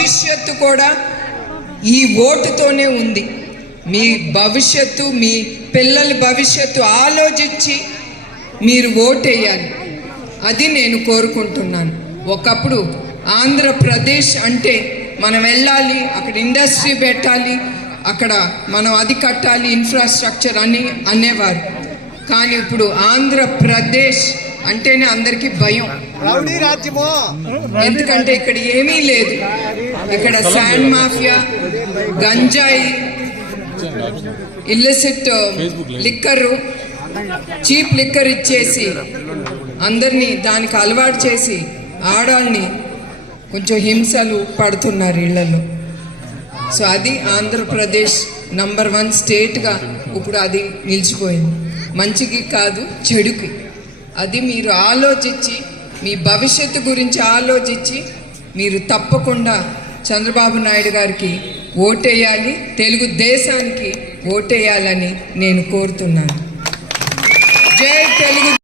భవిష్యత్తు కూడా ఈ ఓటుతోనే ఉంది. మీ భవిష్యత్తు మీ పిల్లల భవిష్యత్తు ఆలోచించి మీరు ఓటేయాలి. అది నేను కోరుకుంటున్నాను. ఒకప్పుడు ఆంధ్రప్రదేశ్ అంటే మనం వెళ్ళాలి అక్కడ ఇండస్ట్రీ పెట్టాలి అక్కడ మనం అది కట్టాలి ఇన్ఫ్రాస్ట్రక్చర్ అని అనేవారు. కానీ ఇప్పుడు ఆంధ్రప్రదేశ్ అంటేనే అందరికీ భయం. ఎందుకంటే ఇక్కడ ఏమీ లేదు. ఇక్కడ sand mafia ganja illicit liquor cheap liquor ఇచ్చేసి అందరినీ దానికి అలవాటు చేసి ఆడాల్ని కొంచెం హింసలు పడుతున్నారు ఇళ్ళలో. సో అది ఆంధ్రప్రదేశ్ నంబర్ వన్ స్టేట్గా ఇప్పుడు అది నిలిచిపోయింది. మంచికి కాదు చెడుకి. అది మీరు ఆలోచించి మీ భవిష్యత్తు గురించి ఆలోచించి మీరు తప్పకుండా చంద్రబాబు నాయుడు గారికి ఓటేయాలి తెలుగు దేశానికి ఓటేయాలని నేను కోరుతున్నాను. జై తెలుగు